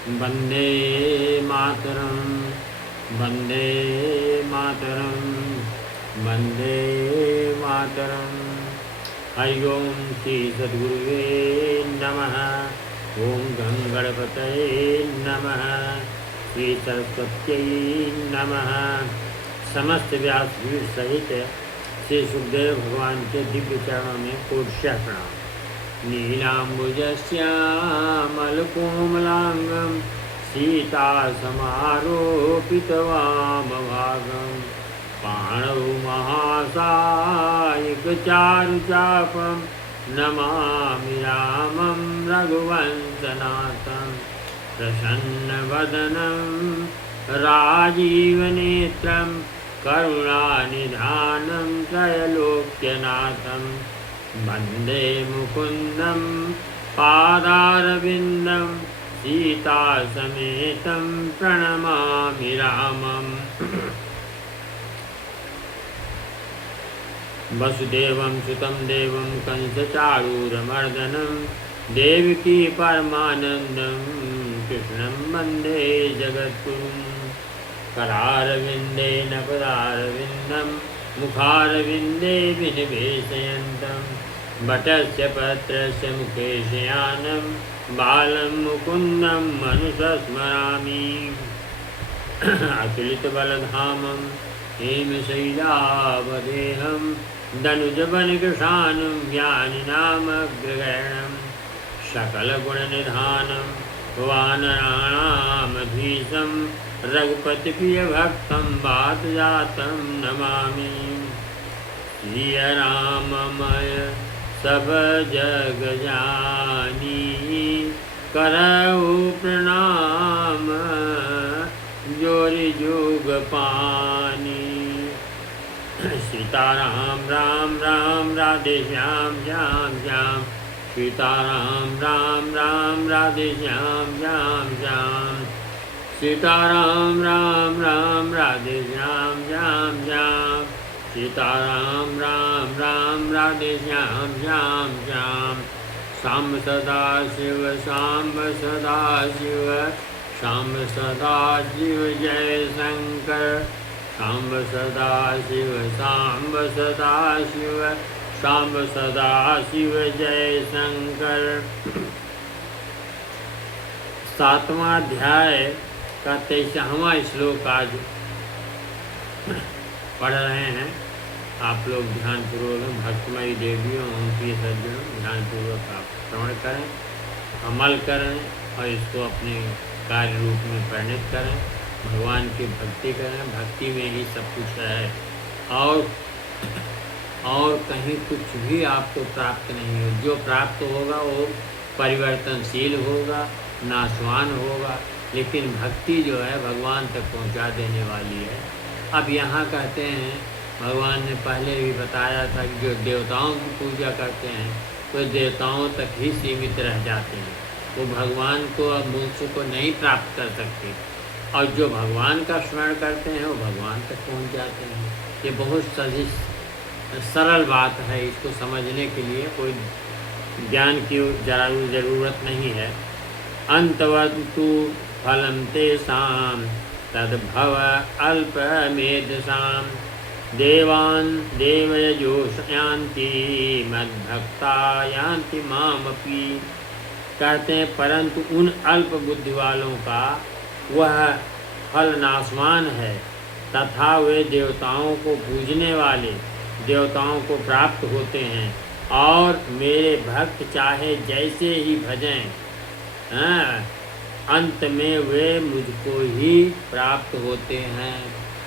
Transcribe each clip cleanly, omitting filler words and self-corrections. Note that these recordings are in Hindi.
वन्दे मातरं वन्दे मातरं वन्दे मातरं। हरि ओं श्री सद्गुरुवे नमः। ओं गं गणपतये नमः। श्री सरस्वत्यै नमः। समस्त व्यासपीठ सहित श्री सुखदेव भगवान के दिव्य चरणों में कोटि प्रणाम। नीलाम्बुजश्यामलकोमलाङ्गं सीतासमारोपितवामभागं पाणौ महासायकचारुचापं नमामि रामं रघुवंशनाथं। प्रसन्नवदनं राजीवनेत्रं करुणानिधानं त्रैलोक्यनाथं वन्दे मुकुन्दं पादारविन्दं सीतासमेतं प्रणमामि रामम्। वसुदेवं सुतं देवं कंसचारूरमर्दनं देवकी परमानन्दं कृष्णं वन्दे जगद्गुरुं। करारविन्देन पदारविन्दं मुखारविन्दे विनिवेशयन्तं वटस्य पत्रस्य मुखे शयानं बालं मुकुन्दं मनुसस्मरामि। अतुलितबलधामं हेमशैलावदेहं दनुजवनकृशानं ज्ञानिनामग्रगण्यं सकलगुणनिधानं वानराणामधीशं रघुपतिप्रियभक्तं वातजातं नमामि। श्रिय राममय सब जग जानी करऊ प्रणाम जोरि जुग पानी। सीताराम राम राम राधे श्याम श्याम श्याम। सीताराम राम राम राधे श्याम श्याम श्याम। सीताराम राम राम राधे श्याम श्याम श्याम। सीताराम राम राम राधे श्याम श्याम श्याम। सांब सदा शिव सांब सदा शिव सांब सदा शिव जय शंकर। सांब सदा शिव सांब सदा शिव सांब सदा शिव जय शंकर। 7वां अध्याय का 23वां श्लोक आज पढ़ रहे हैं। आप लोग ध्यानपूर्वक भक्तमयी देवियों उनकी सज्जनों ध्यानपूर्वक आप श्रवण करें, अमल करें और इसको अपने कार्य रूप में परिणत करें। भगवान की भक्ति करें, भक्ति में ही सब कुछ है और कहीं कुछ भी आपको प्राप्त नहीं हो। जो प्राप्त होगा वो परिवर्तनशील होगा, नाशवान होगा, लेकिन भक्ति जो है भगवान तक पहुंचा देने वाली है। अब यहाँ कहते हैं, भगवान ने पहले भी बताया था कि जो देवताओं की पूजा करते हैं तो देवताओं तक ही सीमित रह जाते हैं, वो भगवान को अब मोक्ष को नहीं प्राप्त कर सकते। और जो भगवान का स्मरण करते हैं वो भगवान तक पहुँच जाते हैं। ये बहुत सरल बात है, इसको समझने के लिए कोई ज्ञान की ज़रूरत नहीं है। अंतवन्तु फलं तेषां तद्भव अल्पमेधसां देवान् देवयजो यान्ति मद्भक्ता यान्ति मामपि। कहते हैं परंतु उन अल्प बुद्धि वालों का वह फल नाशवान है, तथा वे देवताओं को पूजने वाले देवताओं को प्राप्त होते हैं और मेरे भक्त चाहे जैसे ही भजें अंत में वे मुझको ही प्राप्त होते हैं।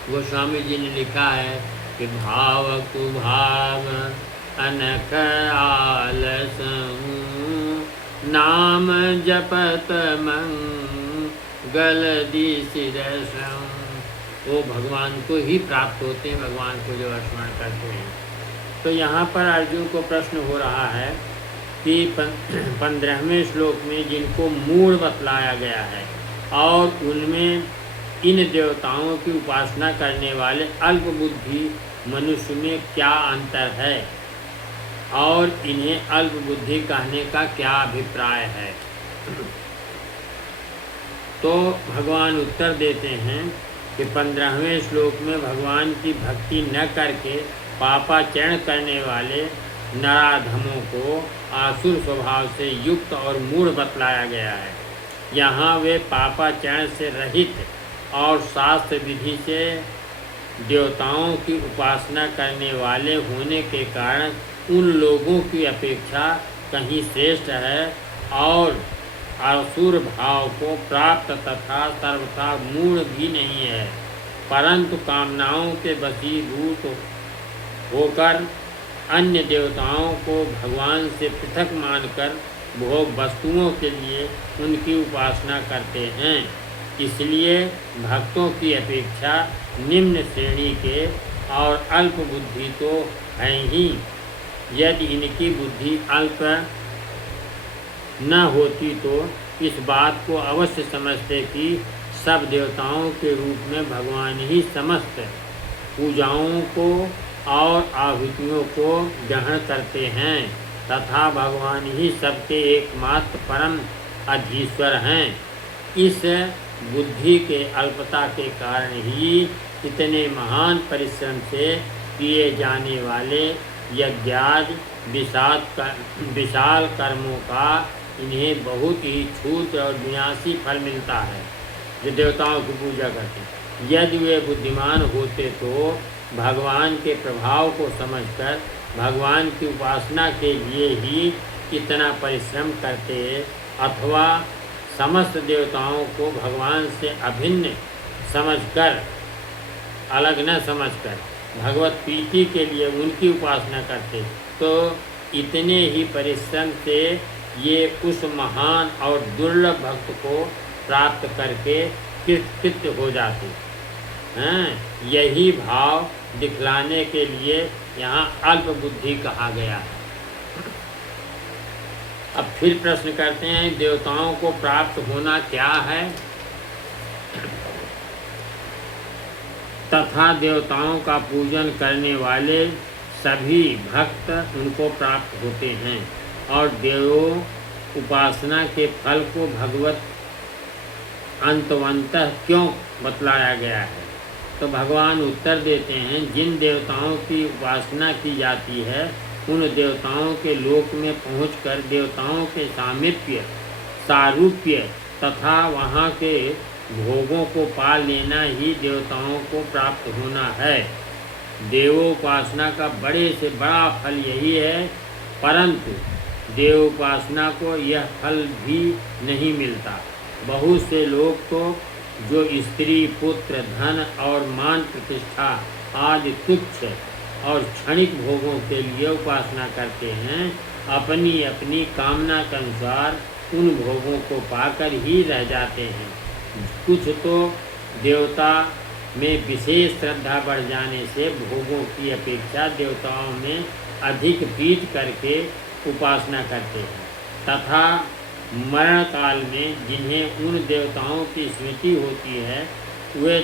गोस्वामी जी ने लिखा है कि भाव कुभाव अनक आलस नाम जपत मंगल दिशिरसं। वो भगवान को ही प्राप्त होते हैं, भगवान को जो स्मरण करते हैं। तो यहाँ पर अर्जुन को प्रश्न हो रहा है कि 15वें श्लोक में जिनको मूढ़ बतलाया गया है और उनमें इन देवताओं की उपासना करने वाले अल्प बुद्धि मनुष्य में क्या अंतर है और इन्हें अल्प बुद्धि कहने का क्या अभिप्राय है। तो भगवान उत्तर देते हैं कि 15वें श्लोक में भगवान की भक्ति न करके पापाचरण करने वाले नराधमों को आसुर स्वभाव से युक्त और मूढ़ बतलाया गया है। यहाँ वे पापाचरण से रहित और शास्त्र विधि से देवताओं की उपासना करने वाले होने के कारण उन लोगों की अपेक्षा कहीं श्रेष्ठ है और आसुर भाव को प्राप्त तथा सर्वथा मूढ़ भी नहीं है, परंतु कामनाओं के वशीभूत होकर अन्य देवताओं को भगवान से पृथक मानकर भोग वस्तुओं के लिए उनकी उपासना करते हैं। इसलिए भक्तों की अपेक्षा निम्न श्रेणी के और अल्प बुद्धि तो है ही। यदि इनकी बुद्धि अल्प न होती तो इस बात को अवश्य समझते कि सब देवताओं के रूप में भगवान ही समस्त पूजाओं को और आहुतियों को ग्रहण करते हैं तथा भगवान ही सबके एकमात्र परम अधीश्वर हैं। इस बुद्धि के अल्पता के कारण ही इतने महान परिश्रम से किए जाने वाले यज्ञादि विशाल कर्मों का इन्हें बहुत ही छूट और विनाशी फल मिलता है जो देवताओं की पूजा करते हैं। यदि वे बुद्धिमान होते तो भगवान के प्रभाव को समझकर भगवान की उपासना के लिए ही इतना परिश्रम करते, अथवा समस्त देवताओं को भगवान से अभिन्न समझकर, अलग न समझकर भगवत प्रीति के लिए उनकी उपासना करते, तो इतने ही परिश्रम से ये उस महान और दुर्लभ भक्त को प्राप्त करके कृतकृत्य हो जाते हैं। यही भाव दिखलाने के लिए यहाँ अल्प बुद्धि कहा गया है। अब फिर प्रश्न करते हैं, देवताओं को प्राप्त होना क्या है तथा देवताओं का पूजन करने वाले सभी भक्त उनको प्राप्त होते हैं और देवों उपासना के फल को भगवत अंतवंतः क्यों बतलाया गया है। तो भगवान उत्तर देते हैं, जिन देवताओं की उपासना की जाती है उन देवताओं के लोक में पहुंचकर देवताओं के सारूप्य तथा वहाँ के भोगों को पा लेना ही देवताओं को प्राप्त होना है। देवोपासना का बड़े से बड़ा फल यही है, परंतु देवोपासना को यह फल भी नहीं मिलता। बहुत से लोग तो जो स्त्री पुत्र धन और मान प्रतिष्ठा आदि तुच्छ और क्षणिक भोगों के लिए उपासना करते हैं, अपनी अपनी कामना के अनुसार उन भोगों को पाकर ही रह जाते हैं। कुछ तो देवता में विशेष श्रद्धा बढ़ जाने से भोगों की अपेक्षा देवताओं में अधिक प्रीत करके उपासना करते हैं, तथा मरण काल में जिन्हें उन देवताओं की स्मृति होती है वे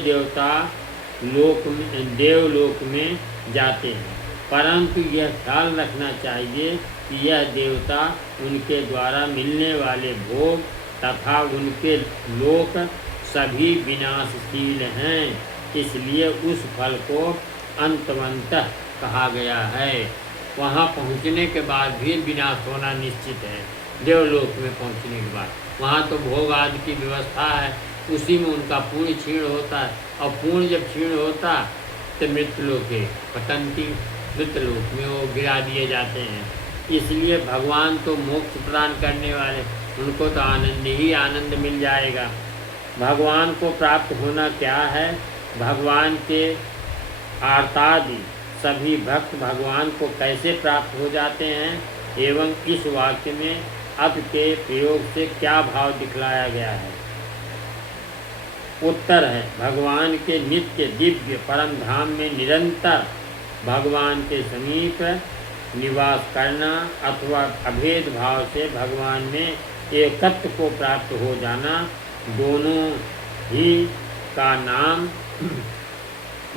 देवलोक में जाते हैं। परंतु यह ख्याल रखना चाहिए कि यह देवता उनके द्वारा मिलने वाले भोग तथा उनके लोक सभी विनाशशील हैं, इसलिए उस फल को अंतवंतः कहा गया है। वहाँ पहुँचने के बाद भी विनाश होना निश्चित है। देवलोक में पहुँचने के बाद वहाँ तो भोग आदि की व्यवस्था है, उसी में उनका पूर्ण क्षीण होता है, और पूर्ण जब क्षीण होता तो मृत्युलोके पतंती, मृत्युलोक में वो गिरा दिए जाते हैं। इसलिए भगवान तो मोक्ष प्रदान करने वाले, उनको तो आनंद ही आनंद मिल जाएगा। भगवान को प्राप्त होना क्या है? भगवान के आर्तादि सभी भक्त भगवान को कैसे प्राप्त हो जाते हैं एवं इस वाक्य में अत के प्रयोग से क्या भाव दिखलाया गया है? उत्तर है, भगवान के नित्य दिव्य परम धाम में निरंतर भगवान के समीप निवास करना अथवा अभेद भाव से भगवान में एकत्व को प्राप्त हो जाना, दोनों ही का नाम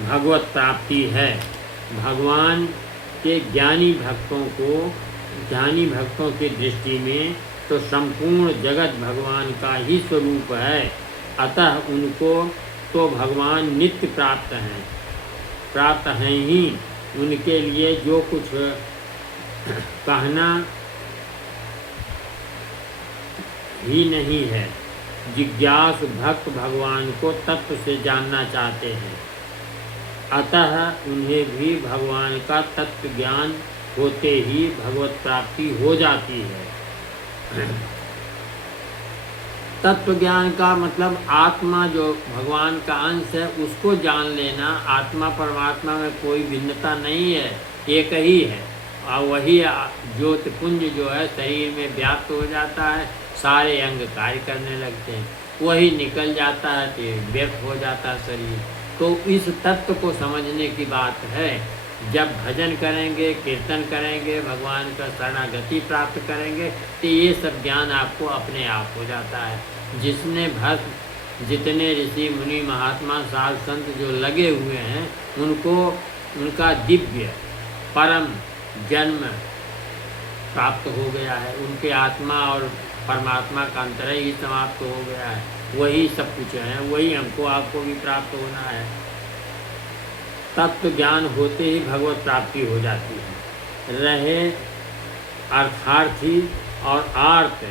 भगवत प्राप्ति है। भगवान के ज्ञानी भक्तों की दृष्टि में तो संपूर्ण जगत भगवान का ही स्वरूप है, अतः उनको तो भगवान नित्य प्राप्त हैं ही। उनके लिए जो कुछ कहना ही नहीं है। जिज्ञासु भक्त भगवान को तत्व से जानना चाहते हैं, अतः उन्हें भी भगवान का तत्व ज्ञान होते ही भगवत प्राप्ति हो जाती है। तत्व ज्ञान का मतलब आत्मा जो भगवान का अंश है उसको जान लेना। आत्मा परमात्मा में कोई भिन्नता नहीं है, एक ही है। और वही ज्योतिपुंज जो है शरीर में व्याप्त हो जाता है, सारे अंग कार्य करने लगते हैं, वही निकल जाता है तो व्यक्त हो जाता है शरीर। तो इस तत्व को समझने की बात है। जब भजन करेंगे, कीर्तन करेंगे, भगवान का शरणागति प्राप्त करेंगे तो ये सब ज्ञान आपको अपने आप हो जाता है। जिसने भक्त जितने ऋषि मुनि महात्मा साध संत जो लगे हुए हैं उनको उनका दिव्य परम जन्म प्राप्त हो गया है। उनके आत्मा और परमात्मा का अंतर ही समाप्त हो गया है। वही सब कुछ है, वही हमको आपको भी प्राप्त होना है। तत्व ज्ञान होते ही भगवत प्राप्ति हो जाती है। रहे अर्थार्थी और आर्त,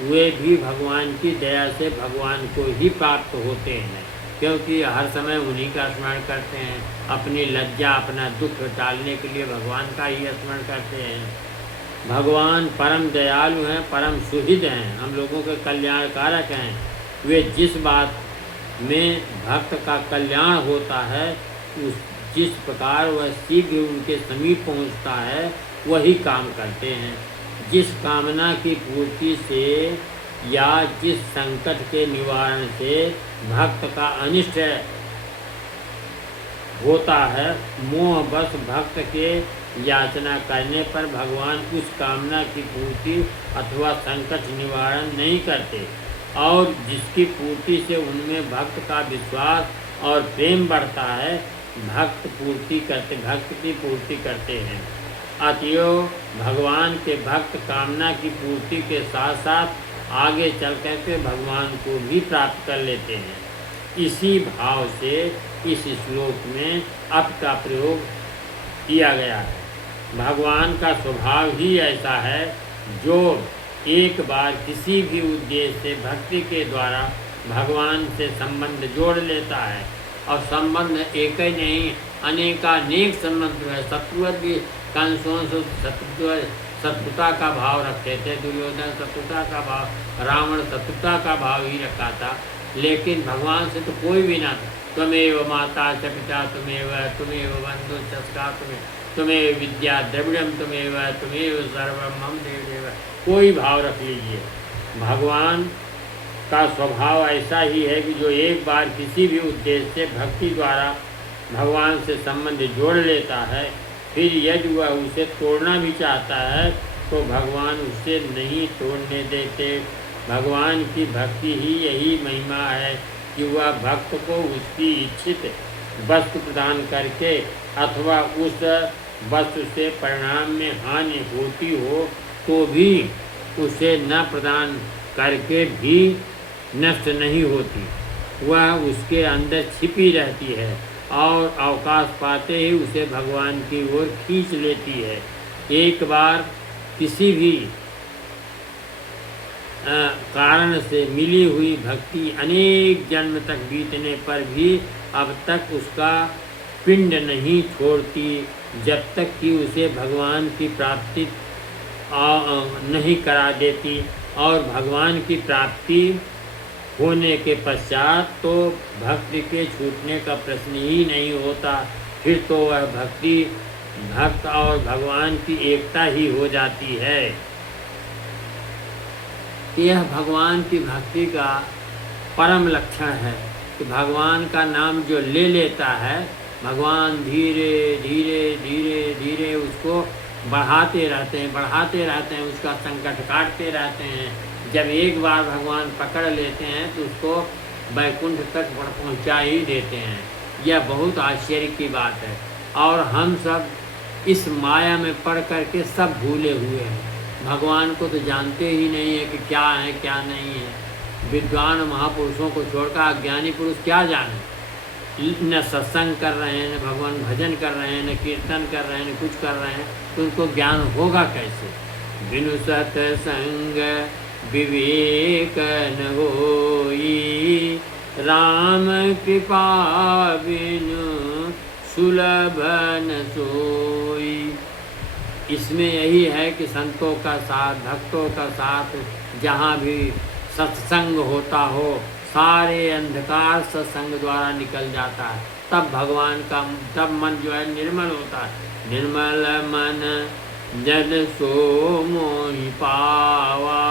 वे भी भगवान की दया से भगवान को ही प्राप्त होते हैं, क्योंकि हर समय उन्हीं का स्मरण करते हैं। अपनी लज्जा अपना दुख टालने के लिए भगवान का ही स्मरण करते हैं। भगवान परम दयालु हैं, परम सुहृद हैं, हम लोगों के कल्याणकारक हैं। वे जिस बात में भक्त का कल्याण होता है जिस प्रकार वह शीघ्र उनके समीप पहुंचता है वही काम करते हैं। जिस कामना की पूर्ति से या जिस संकट के निवारण से भक्त का अनिष्ट होता है, मोहवश भक्त के याचना करने पर भगवान उस कामना की पूर्ति अथवा संकट निवारण नहीं करते, और जिसकी पूर्ति से उनमें भक्त का विश्वास और प्रेम बढ़ता है, भक्त की पूर्ति करते हैं। अतएव भगवान के भक्त कामना की पूर्ति के साथ साथ आगे चल कर के भगवान को भी प्राप्त कर लेते हैं। इसी भाव से इस श्लोक में अप का प्रयोग किया गया है। भगवान का स्वभाव ही ऐसा है जो एक बार किसी भी उद्देश्य से भक्ति के द्वारा भगवान से संबंध जोड़ लेता है। और संबंध एक ही नहीं, अनेकानेक संबंध है। शत्रुवत भी कंसों से शत्रुता का भाव रखते थे, दुर्योधन शत्रुता का भाव, रावण शत्रुता का भाव ही रखा था, लेकिन भगवान से तो कोई भी ना था। त्वमेव माता च पिता त्वमेव बंधु चस्का त्वमेव विद्या द्रविड़म त्वमेव सर्वम मम देव। कोई भाव रख लीजिए, भगवान का स्वभाव ऐसा ही है कि जो एक बार किसी भी उद्देश्य से भक्ति द्वारा भगवान से संबंध जोड़ लेता है, फिर यदि वह उसे तोड़ना भी चाहता है तो भगवान उसे नहीं तोड़ने देते। भगवान की भक्ति ही यही महिमा है कि वह भक्त को उसकी इच्छित वस्तु प्रदान करके अथवा उस वस्तु से परिणाम में हानि होती हो तो भी उसे न प्रदान करके भी नष्ट नहीं होती। वह उसके अंदर छिपी रहती है और अवकाश पाते ही उसे भगवान की ओर खींच लेती है। एक बार किसी भी कारण से मिली हुई भक्ति अनेक जन्म तक बीतने पर भी अब तक उसका पिंड नहीं छोड़ती, जब तक कि उसे भगवान की प्राप्ति नहीं करा देती। और भगवान की प्राप्ति होने के पश्चात तो भक्ति के छूटने का प्रश्न ही नहीं होता। फिर तो वह भक्ति भक्त और भगवान की एकता ही हो जाती है। यह भगवान की भक्ति का परम लक्षण है कि भगवान का नाम जो ले लेता है, भगवान धीरे धीरे धीरे धीरे उसको बढ़ाते रहते हैं, उसका संकट काटते रहते हैं। जब एक बार भगवान पकड़ लेते हैं तो उसको वैकुंठ तक पहुंचा ही देते हैं। यह बहुत आश्चर्य की बात है। और हम सब इस माया में पड़ करके सब भूले हुए हैं, भगवान को तो जानते ही नहीं है कि क्या है क्या नहीं है। विद्वान महापुरुषों को छोड़कर अज्ञानी पुरुष क्या जाने? न सत्संग कर रहे हैं, न भगवान भजन कर रहे हैं, न कीर्तन कर रहे हैं, न कुछ कर रहे हैं, तो उनको ज्ञान होगा कैसे? बिनु सत्संग विवेक न होई, राम कृपा बिनु सुलभ न सोई। इसमें यही है कि संतों का साथ, भक्तों का साथ, जहाँ भी सत्संग होता हो, सारे अंधकार सत्संग द्वारा निकल जाता है। तब भगवान का, तब मन जो है निर्मल होता है। निर्मल मन जल सो मोहि पावा,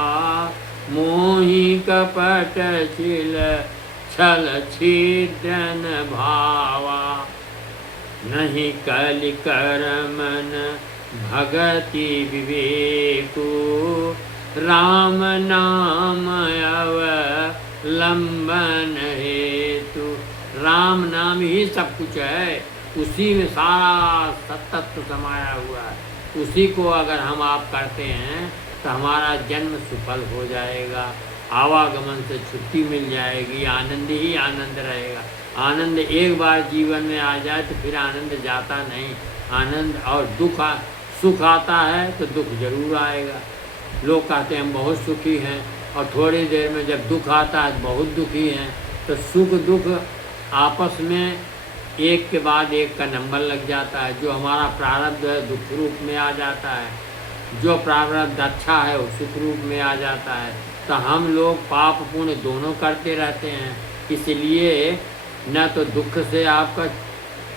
मोहि कपट छिल छल छिद्रन भावा। नहीं कलि कर मन भगति विवेकु, राम नाम अवलंबन हेतु। राम नाम ही सब कुछ है, उसी में सारा तत्व समाया हुआ है। उसी को अगर हम आप करते हैं तो हमारा जन्म सफल हो जाएगा, आवागमन से छुट्टी मिल जाएगी, आनंद ही आनंद रहेगा। आनंद एक बार जीवन में आ जाए तो फिर आनंद जाता नहीं। आनंद और दुख, सुख आता है तो दुख जरूर आएगा। लोग कहते हैं हम बहुत सुखी हैं, और थोड़ी देर में जब दुख आता है तो बहुत दुखी हैं। तो सुख दुख आपस में एक के बाद एक का नंबर लग जाता है। जो हमारा प्रारब्ध है दुख रूप में आ जाता है, जो प्रारब्ध अच्छा है वो सुख रूप में आ जाता है। तो हम लोग पाप पुण्य दोनों करते रहते हैं, इसलिए न तो दुख से आपका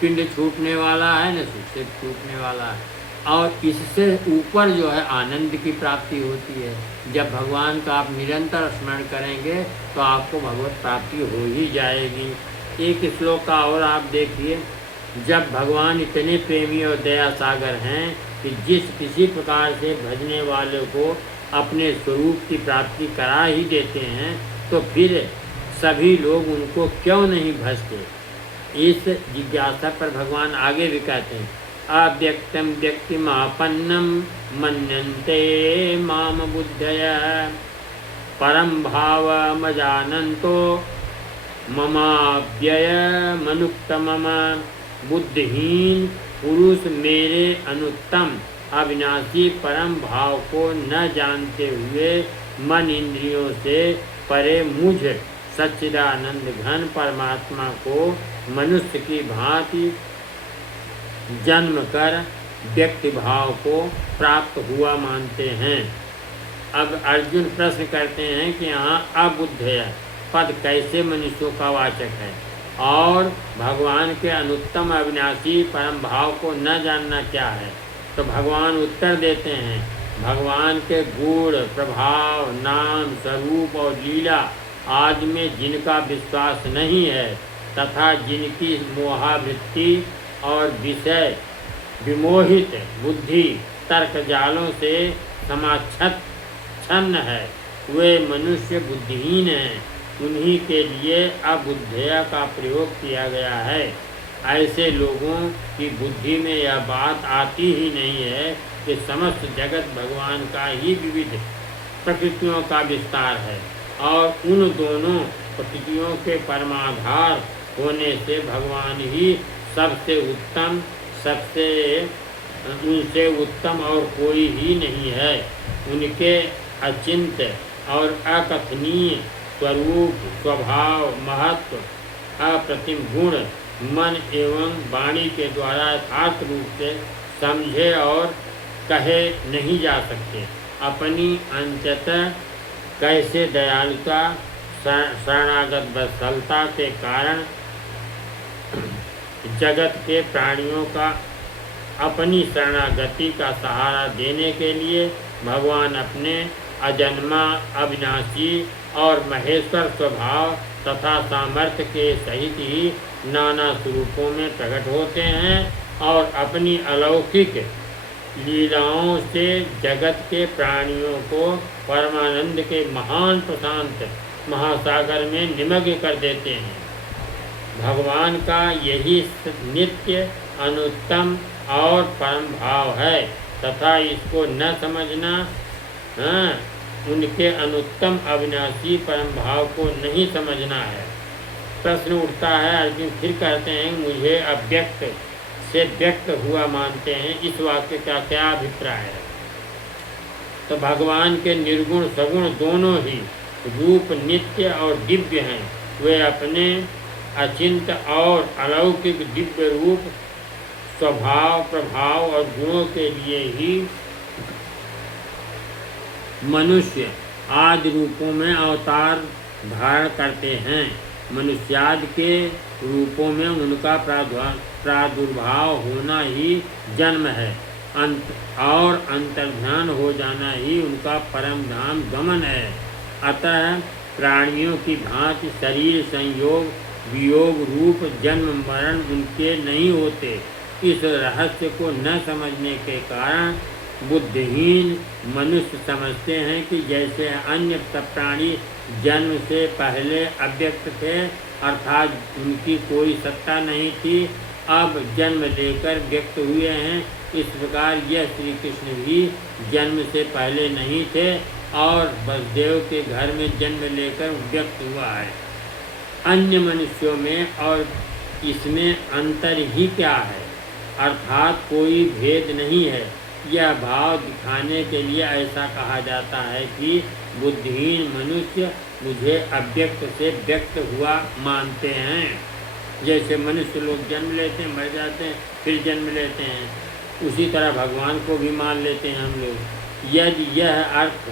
पिंड छूटने वाला है, न सुख से छूटने वाला है। और इससे ऊपर जो है आनंद की प्राप्ति होती है। जब भगवान का आप निरंतर स्मरण करेंगे तो आपको भगवत प्राप्ति हो ही जाएगी। एक श्लोक का और आप देखिए, जब भगवान इतने प्रेमी और दया सागर हैं कि जिस किसी प्रकार से भजने वाले को अपने स्वरूप की प्राप्ति करा ही देते हैं, तो फिर सभी लोग उनको क्यों नहीं भजते? इस जिज्ञासा पर भगवान आगे भी कहते हैं, अव्यक्तम व्यक्तिमापन्नम मन्यन्ते माम बुद्धय, परम भावमजानन्तो ममाव्यय मनुक्तमम। बुद्धिहीन पुरुष मेरे अनुत्तम अविनाशी परम भाव को न जानते हुए मन इंद्रियों से परे मुझ सच्चिदानंद घन परमात्मा को मनुष्य की भांति जन्म कर व्यक्ति भाव को प्राप्त हुआ मानते हैं। अब अर्जुन प्रश्न करते हैं कि यहाँ अबुद्धय पद कैसे मनुष्यों का वाचक है, और भगवान के अनुत्तम अविनाशी परम भाव को न जानना क्या है? तो भगवान उत्तर देते हैं, भगवान के गुण, प्रभाव, नाम, स्वरूप और लीला आदि में जिनका विश्वास नहीं है, तथा जिनकी मोहावृत्ति और विषय विमोहित बुद्धि तर्क जालों से समाच्छन्न है, वे मनुष्य बुद्धिहीन हैं। उन्हीं के लिए अबुद्धया का प्रयोग किया गया है। ऐसे लोगों की बुद्धि में यह बात आती ही नहीं है कि समस्त जगत भगवान का ही विविध प्रकृतियों का विस्तार है, और उन दोनों प्रकृतियों के परमाधार होने से भगवान ही सबसे उत्तम, सबसे उनसे उत्तम और कोई ही नहीं है। उनके अचिंत्य और अकथनीय स्वरूप, स्वभाव, महत्व, अप्रतिम गुण मन एवं वाणी के द्वारा यथार्थ रूप से समझे और कहे नहीं जा सकते। अपनी अंततः कैसे दयालुता, शरणागत वत्सलता के कारण जगत के प्राणियों का अपनी शरणागति का सहारा देने के लिए भगवान अपने अजन्मा, अविनाशी और महेश्वर स्वभाव तथा सामर्थ्य के सहित ही नाना स्वरूपों में प्रकट होते हैं, और अपनी अलौकिक लीलाओं से जगत के प्राणियों को परमानंद के महान प्रशांत महासागर में निमग्न कर देते हैं। भगवान का यही नित्य, अनुत्तम और परम भाव है, तथा इसको न समझना उनके अनुत्तम अविनाशी परम भाव को नहीं समझना है। प्रश्न उठता है, अर्जुन फिर कहते हैं मुझे अव्यक्त से व्यक्त हुआ मानते हैं, इस वाक्य का क्या अभिप्राय है? तो भगवान के निर्गुण सगुण दोनों ही रूप नित्य और दिव्य हैं। वे अपने अचिंत और अलौकिक दिव्य रूप, स्वभाव, प्रभाव और गुणों के लिए ही मनुष्य आदि रूपों में अवतार धारण करते हैं। मनुष्यादि के रूपों में उनका प्रादुर्भाव होना ही जन्म है और अंतर्ध्यान हो जाना ही उनका परम धाम गमन है। अतः प्राणियों की भांति शरीर संयोग वियोग रूप जन्म मरण उनके नहीं होते। इस रहस्य को न समझने के कारण बुद्धिहीन मनुष्य समझते हैं कि जैसे अन्य सब प्राणी जन्म से पहले अव्यक्त थे, अर्थात उनकी कोई सत्ता नहीं थी, अब जन्म लेकर व्यक्त हुए हैं। इस प्रकार यह श्री कृष्ण भी जन्म से पहले नहीं थे और वसुदेव के घर में जन्म लेकर व्यक्त हुआ है। अन्य मनुष्यों में और इसमें अंतर ही क्या है, अर्थात कोई भेद नहीं है। यह भाव दिखाने के लिए ऐसा कहा जाता है कि बुद्धिहीन मनुष्य मुझे अव्यक्त से व्यक्त हुआ मानते हैं। जैसे मनुष्य लोग जन्म लेते हैं, मर जाते हैं, फिर जन्म लेते हैं, उसी तरह भगवान को भी मान लेते हैं हम लोग। यदि यह अर्थ,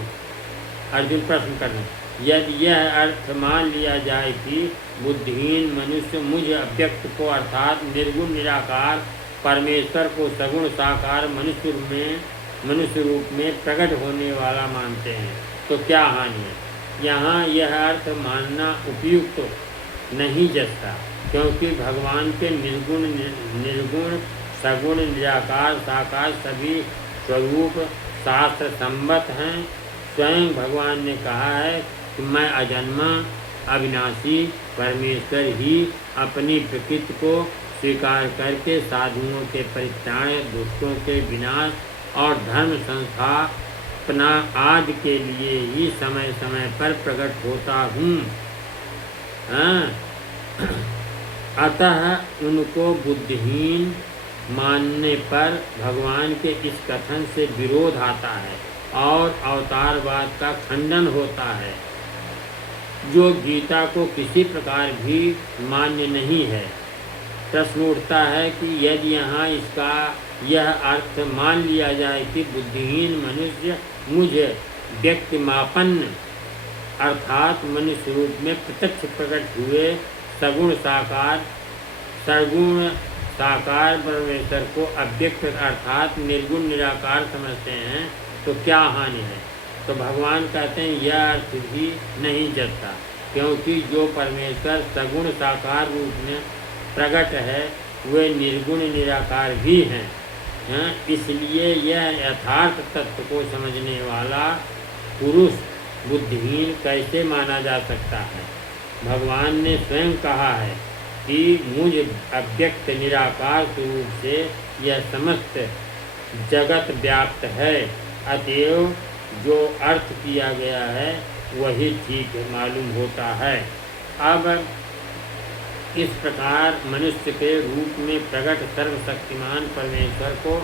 अर्जुन प्रश्न कर रहे हैं, यदि यह अर्थ मान लिया जाए कि बुद्धिहीन मनुष्य मुझ अव्यक्त को अर्थात निर्गुण निराकार परमेश्वर को सगुण साकार मनुष्य रूप में प्रकट होने वाला मानते हैं, तो क्या हानि है? यहाँ यह अर्थ मानना उपयुक्त नहीं जचता, क्योंकि भगवान के निर्गुण सगुण निराकार साकार सभी स्वरूप शास्त्र सम्मत हैं। स्वयं भगवान ने कहा है कि मैं अजन्मा अविनाशी परमेश्वर ही अपनी प्रकृति को स्वीकार करके साधुओं के परित्राण, दुष्टों के विनाश और धर्म संस्थापना आदि के लिए ही समय समय पर प्रकट होता हूँ। अतः उनको बुद्धिहीन मानने पर भगवान के इस कथन से विरोध आता है और अवतारवाद का खंडन होता है, जो गीता को किसी प्रकार भी मान्य नहीं है। प्रश्न उठता है कि यदि यहाँ इसका यह अर्थ मान लिया जाए कि बुद्धिहीन मनुष्य मुझे व्यक्तिमापन्न अर्थात मनुष्य रूप में प्रत्यक्ष प्रकट हुए सगुण साकार परमेश्वर को अव्यक्त अर्थात निर्गुण निराकार समझते हैं, तो क्या हानि है? तो भगवान कहते हैं यह अर्थ भी नहीं जचता, क्योंकि जो परमेश्वर सगुण साकार रूप में प्रकट है वे निर्गुण निराकार भी हैं। इसलिए यह यथार्थ तत्व को समझने वाला पुरुष बुद्धिहीन कैसे माना जा सकता है? भगवान ने स्वयं कहा है कि मुझ अव्यक्त निराकार स्वरूप से यह समस्त जगत व्याप्त है। अतएव जो अर्थ किया गया है वही ठीक मालूम होता है। अब इस प्रकार मनुष्य के रूप में प्रकट सर्वशक्तिमान परमेश्वर को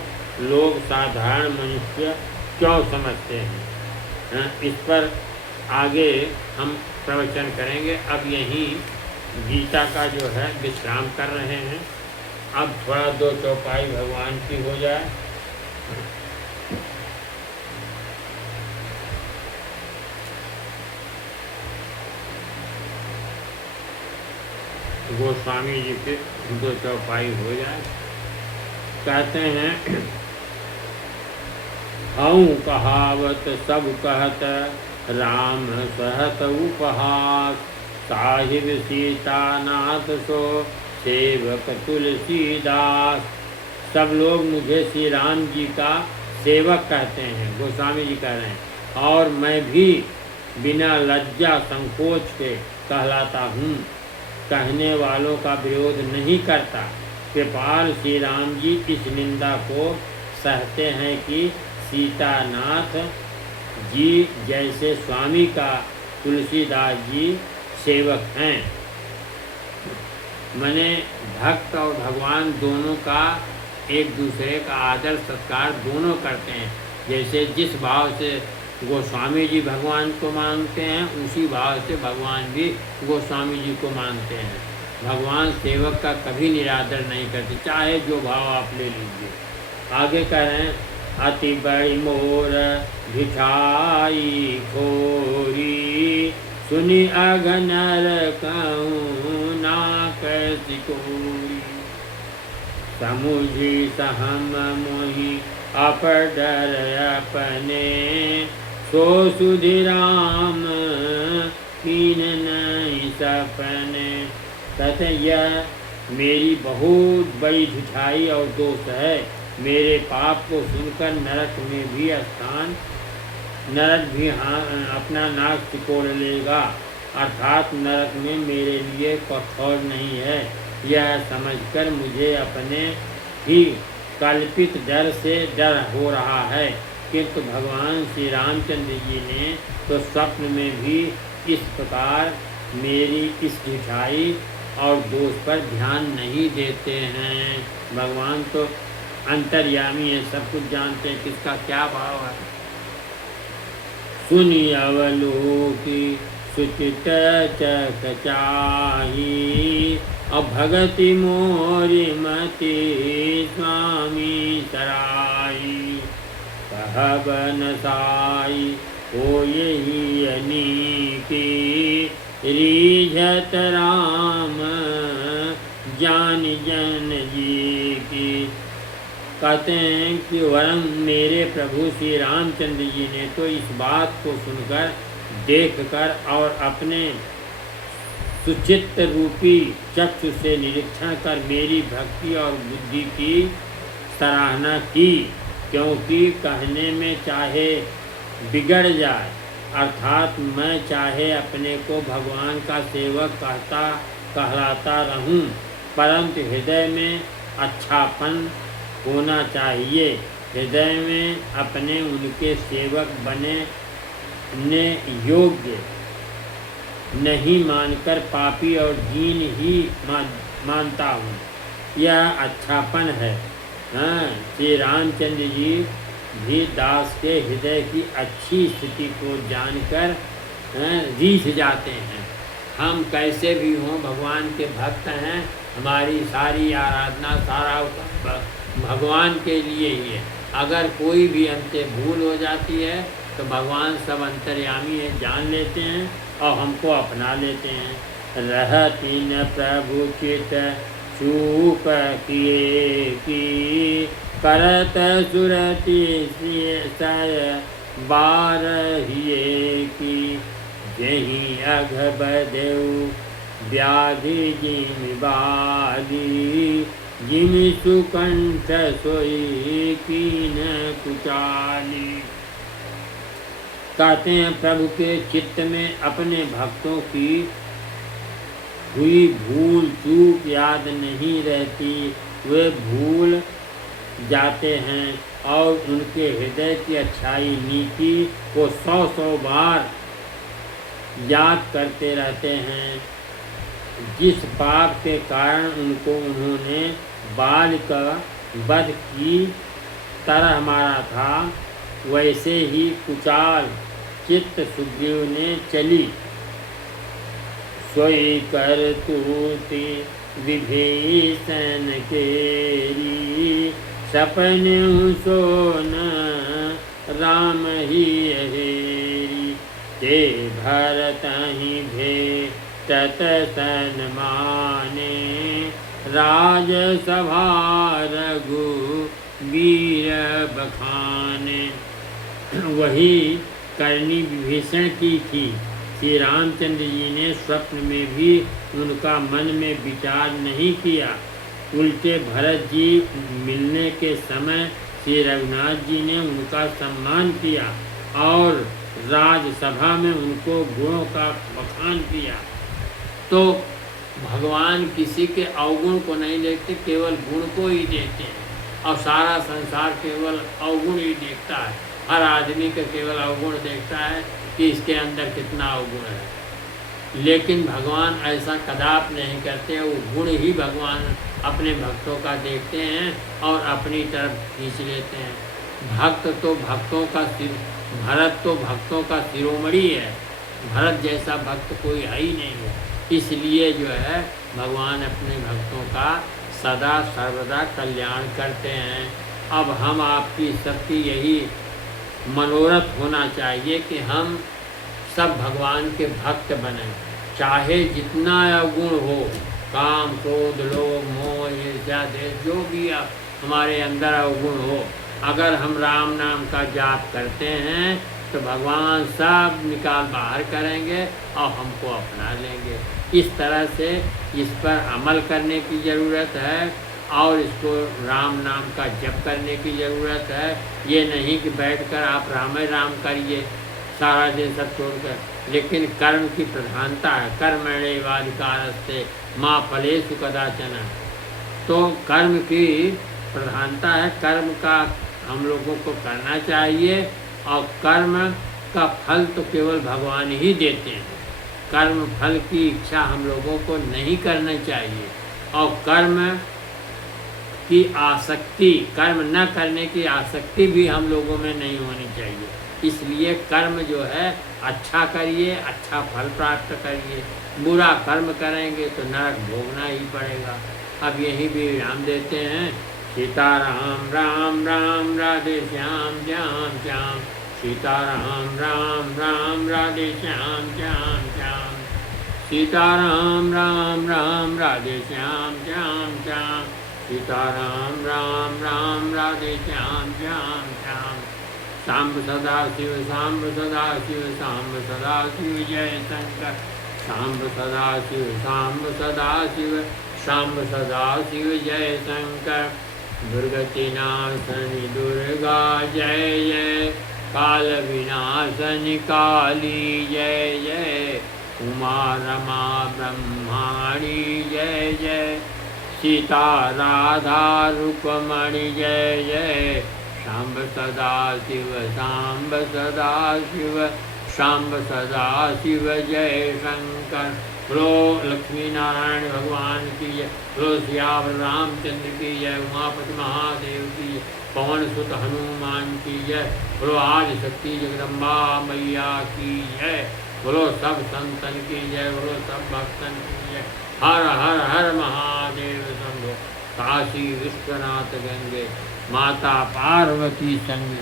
लोग साधारण मनुष्य क्यों समझते हैं? इस पर आगे हम प्रवचन करेंगे। अब यहीं गीता का जो है विश्राम कर रहे हैं। अब थोड़ा दो चौपाई भगवान की हो जाए। गोस्वामी जी के दो चौपाई हो जाए। कहते हैं हऊँ कहावत सब कहत राम सहत उपहास, साहिब सीतानाथ सो सेवक तुलसीदास। सब लोग मुझे श्री राम जी का सेवक कहते हैं, गोस्वामी जी कह रहे हैं, और मैं भी बिना लज्जा संकोच के कहलाता हूँ। कहने वालों का विरोध नहीं करता। कृपाल श्री राम जी इस निंदा को सहते हैं कि सीतानाथ जी जैसे स्वामी का तुलसीदास जी सेवक हैं। मने भक्त और भगवान दोनों का एक दूसरे का आदर सत्कार दोनों करते हैं। जैसे जिस भाव से गोस्वामी जी भगवान को मानते हैं, उसी भाव से भगवान भी गोस्वामी जी को मानते हैं। भगवान सेवक का कभी निरादर नहीं करते, चाहे जो भाव आप ले लीजिए। आगे कह रहे हैं, अति बड़ी मोर भिठाई खोरी, सुनी अघनर कहूँ ना कैसी कोरी। समुझी सहम मोहि अपर डर अपने, सो सुधिराम कीन नहीं सपने। कहते हैं यह मेरी बहुत बड़ी ढिठाई और दोष है। मेरे पाप को सुनकर नरक में भी नरक भी अपना नाक सिकोड़ लेगा, अर्थात नरक में मेरे लिए कठोर नहीं है। यह समझकर मुझे अपने ही कल्पित डर से डर हो रहा है। किंतु भगवान श्री रामचंद्र जी ने तो स्वप्न में भी इस प्रकार मेरी इस ढिठाई और दोष पर ध्यान नहीं देते हैं। भगवान तो अंतर्यामी है, सब कुछ जानते हैं किसका क्या भाव है। सुनी अवलोकी सुचित चकचाही, अब भगति मोरी मति स्वामी सराई। कहब न साई हो यही अनीकी, रीझत राम जान जन जी की। कहते हैं कि वरन मेरे प्रभु श्री रामचंद्र जी ने तो इस बात को सुनकर, देखकर और अपने सुचित्त रूपी चक्षु से निरीक्षण कर मेरी भक्ति और बुद्धि की सराहना की। क्योंकि कहने में चाहे बिगड़ जाए, अर्थात मैं चाहे अपने को भगवान का सेवक कहलाता रहूं, परंतु हृदय में अच्छापन होना चाहिए। हृदय में अपने उनके सेवक बनने योग्य नहीं मानकर पापी और दीन ही मानता हूँ, यह अच्छापन है। श्री रामचंद्र जी भी दास के हृदय की अच्छी स्थिति को जानकर रीझ जाते हैं। हम कैसे भी हों भगवान के भक्त हैं, हमारी सारी आराधना सारा भगवान के लिए ही है। अगर कोई भी हमसे भूल हो जाती है तो भगवान सब अंतर्यामी है, जान लेते हैं और हमको अपना लेते हैं। रहती न प्रभु चित चूप किए की, करत सुरति सय बारहिए की। यही अघ बदेऊ व्याधि जिम बाली, जिम सुकंठ सोई कीन कुचाली। कहते हैं प्रभु के चित्त में अपने भक्तों की हुई भूल चूक याद नहीं रहती, वे भूल जाते हैं और उनके हृदय की अच्छाई नीति को 100 बार याद करते रहते हैं। जिस पाप के कारण उन्होंने बाल का वध की तरह मारा था, वैसे ही कुचाल चित्त सुग्रीव ने चली। सोई कर तूति विभीषण केरी, सपने सोन राम ही हेरी। ते भरत ही भेटत सन माने, राजसभा रघुबीर बखाने। वही करनी विभीषण की थी। श्री रामचंद्र जी ने स्वप्न में भी उनका मन में विचार नहीं किया। उल्टे भरत जी मिलने के समय श्री रघुनाथ जी ने उनका सम्मान किया और राजसभा में उनको गुणों का बखान किया। तो भगवान किसी के अवगुण को नहीं देखते, केवल गुण को ही देखते हैं और सारा संसार केवल अवगुण ही देखता है। हर आदमी का केवल अवगुण देखता है कि इसके अंदर कितना अवगुण है, लेकिन भगवान ऐसा कदाप नहीं करते। वो गुण ही भगवान अपने भक्तों का देखते हैं और अपनी तरफ खींच लेते हैं। भरत तो भक्तों का शिरोमणि है। भरत जैसा भक्त कोई है ही नहीं है। इसलिए जो है भगवान अपने भक्तों का सदा सर्वदा कल्याण करते हैं। अब हम आपकी सबकी यही मनोरथ होना चाहिए कि हम सब भगवान के भक्त बने, चाहे जितना अवगुण हो, काम क्रोध लोभ मोह ईर्ष्या द्वेष जो भी हमारे अंदर अवगुण हो, अगर हम राम नाम का जाप करते हैं तो भगवान सब निकाल बाहर करेंगे और हमको अपना लेंगे। इस तरह से इस पर अमल करने की ज़रूरत है और इसको राम नाम का जप करने की ज़रूरत है। ये नहीं कि बैठकर आप राम राम करिए सारा दिन सब छोड़कर, लेकिन कर्म की प्रधानता है। कर्मण्येवाधिकारस्ते मा फलेषु कदाचन। तो कर्म की प्रधानता है, कर्म का हम लोगों को करना चाहिए और कर्म का फल तो केवल भगवान ही देते हैं। कर्म फल की इच्छा हम लोगों को नहीं करना चाहिए और कर्म की आसक्ति, कर्म न करने की आसक्ति भी हम लोगों में नहीं होनी चाहिए। इसलिए कर्म जो है अच्छा करिए, अच्छा फल प्राप्त करिए। बुरा कर्म करेंगे तो नरक भोगना ही पड़ेगा। अब यही भी विराम देते हैं। सीताराम राम राम राधे श्याम श्याम श्याम। सीताराम राम राम राधे श्याम श्याम श्याम। सीताराम राम राम राधे श्याम श्याम श्याम। सीताराम राम राम राधे श्याम श्याम श्याम। सांब सदा शिव सांब सदा शिव सांब सदा शिव जय शंकर। सांब सदा शिव सांब सदा शिव सांब सदा शिव जय शंकर। दुर्गति नाशनि दुर्गा जय जय। काल विनाशनि काली जय जय। उमा रमा ब्रह्माणी जय जय। सीता राधा रुक्मणी जय जय। सांब सदा शिव सांब सदा शिव सांब सदा शिव जय शंकर। बोलो लक्ष्मी नारायण भगवान की जय। बोलो सियावर रामचंद्र की जय। उमापति महादेव की जय। पवन सुत हनुमान की जय। बोलो आदि शक्ति जगदम्बा मैया की जय। बोलो सब संतन की जय। बोलो सब भक्तन की जय। हर हर हर महादेव शंभो। काशी विश्वनाथ गंगे माता पार्वती संग।